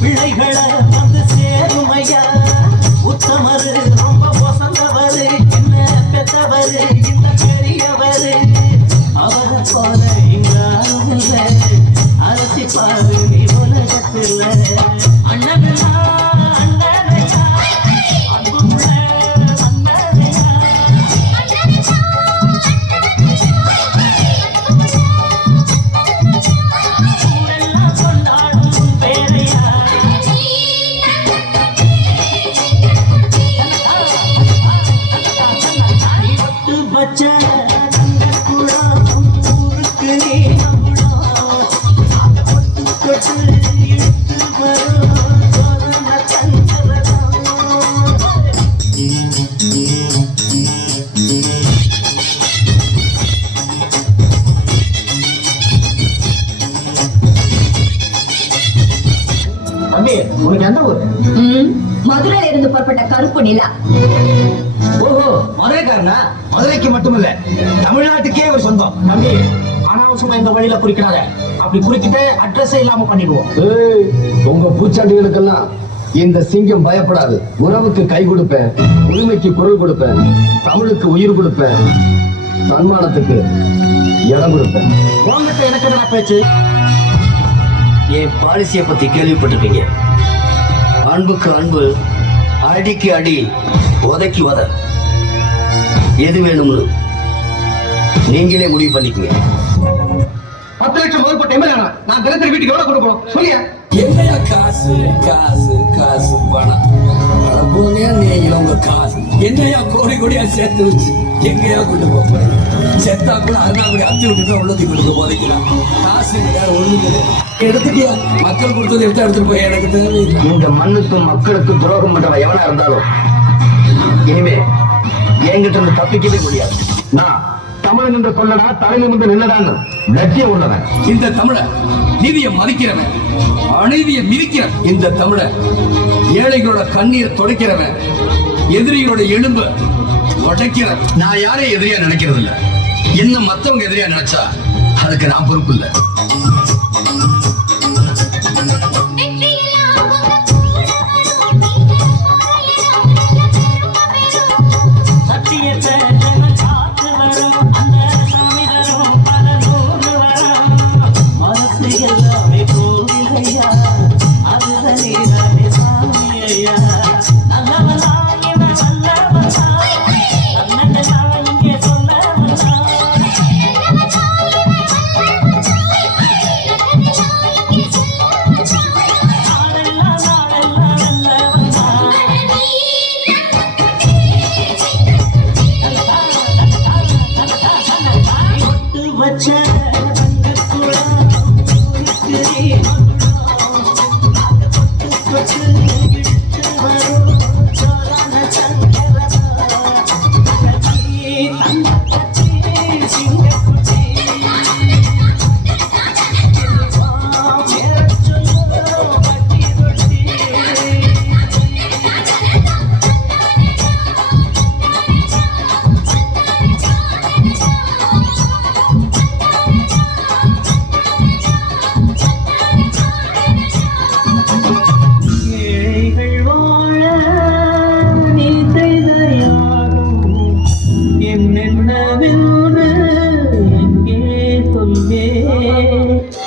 பிள்ளைகளை வந்து சேருமையா உத்தமரு ரொம்ப வசந்தவரு என்ன பெற்றவரு இந்த பெரியவரு அவரை போல இங்கால அரசி பாரு நீ உலகத்துல அண்ணனா அண்ணனையா அன்புள்ள அண்ணனையா உனக்கு எந்த ஊர்? மதுரையில இருந்து புறப்பட்ட கருப்பு நிலா. ஓஹோ, மதுரைக்காரனா? மதுரைக்கு மட்டுமல்ல, தமிழ்நாட்டுக்கே ஒரு சொந்தம். தம்பி, அனாவசியமா இந்த வழியில குறிக்கிறாங்க. அப்படி குறிக்கிட்டு அட்ரஸ் இல்லாம பண்ணிடுவோம். உங்க பூச்சாண்டிகளுக்கெல்லாம் இந்த சிங்கம் பயப்படாது. உறவுக்கு கை கொடுப்பேன், உரிமைக்கு குரல் கொடுப்பேன், தமிழுக்கு உயிர் கொடுப்பேன், சன்மானத்துக்கு இடம் கொடுப்பேன். உங்ககிட்ட எனக்கு என்ன பேச்சு? என் பாலிசியை பத்தி கேள்விப்பட்டிருக்கீங்க. அன்புக்கு அன்பு, அடிக்கு அடி, உதைக்கு உத. எது வேணும்னு நீங்களே முடிவு பண்ணிக்கங்க. 10 லட்சம் முதல் போட்ட எம்எல்ஏ நான் தினத்தரி வீட்டுக்கு எவ்வளவு கொடுக்கணும் சொல்லியா? என்னையா காசு காசு காசு பணம் உங்க காசு என்னையா கோடி கோடியா சேர்த்து வச்சு எங்கயா கொண்டு போறேன்? செத்தா கூட அதான் கூட அத்தி விட்டு உள்ளதை கொண்டு போதைக்கலாம். காசு ஒண்ணு எடுத்துட்டியா? மக்கள் கொடுத்தது எடுத்துட்டு போய் எனக்கு தேவை. இந்த மண்ணுக்கும் மக்களுக்கும் துரோகம் பண்றவன் எவனா இருந்தாலும் இனிமே என்கிட்ட இருந்து தப்பிக்கவே முடியாது. நான் தமிழன் என்று சொல்லடா, தலைமை வந்து நின்னடான்னு லட்சியம் உள்ளவன். இந்த தமிழ நீதியை மதிக்கிறவன், அநீதியை மிதிக்கிறவன். இந்த தமிழ ஏழைகளோட கண்ணீரை துடைக்கிறவன், எதிரிகளோட எலும்பு உடைக்கிறவன். நான் யாரையும் எதிரியா நினைக்கிறது இல்ல. என்ன மத்தவங்க எதிரியா நினைச்சா அதுக்கு நான் பொறுப்பு இல்லை.